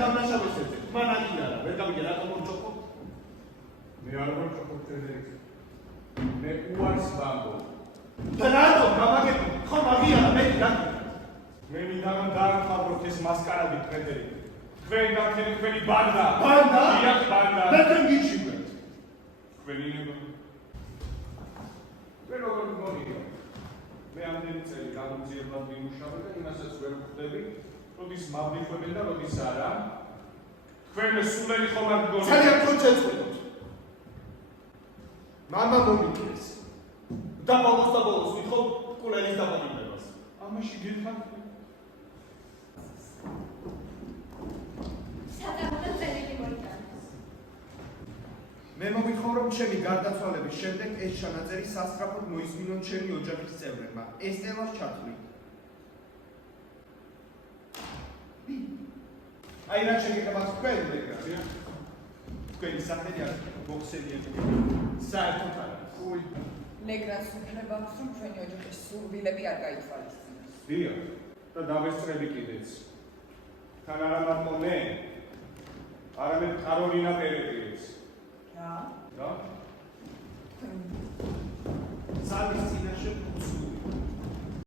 დამნაშავეს ეძებ. მანაკი არა, ვერ გამიგე რატომ მორჩოქო? მე არ მორჩოქო ფრედერიკ. მე უარს ვამბობ. და რატომ გამაგები? ხო მაგიარა მე გაკეთე. მე მინდა რომ დაამთავროთ ეს მასკარადი ფრედერიკ. თქვენ გაქცევთ თქვენი ბანდა. ბანდა? დიახ, ბანდა. და თქვენ გიჩვენთ. თქვენი ნება. თქვენ როგორ გმონიო? მე ამდენი წელი გამომძიებლად ვიმუშავე და იმასაც ვერ ვხვდები, როდის მავდიხვებენ და როდის არა. თქვენ სულელი ხომ არ გგონია? ძალიან ხო შეწყვეტოთ. მამა მომიკლეს. და ბოლოს ვითხოვ კულელის დაბადებებას. ამაში გითხარ? სათანადო წერილი მოიტანეს. მე მომითხოვ რომ ჩემი გარდაცვალების შემდეგ ეს ჩანაწერი სასწრაფოდ მოისმინონ ჩემი ოჯახის წევრებმა. ესტელას ჩათვლით. აი რა შეგეხება თქვენ მეგრა. თქვენი სახელი არ მოხსენიათ. საერთოდ არ არის. უი. ლეგრას უფლება აქვს რომ ჩვენი ოჯახის სურვილები არ გაითვალისწინოს. დიახ, და დავესწრები კიდეც. თან არა მარტო მე, არამედ კაროლინა პერეტიეც.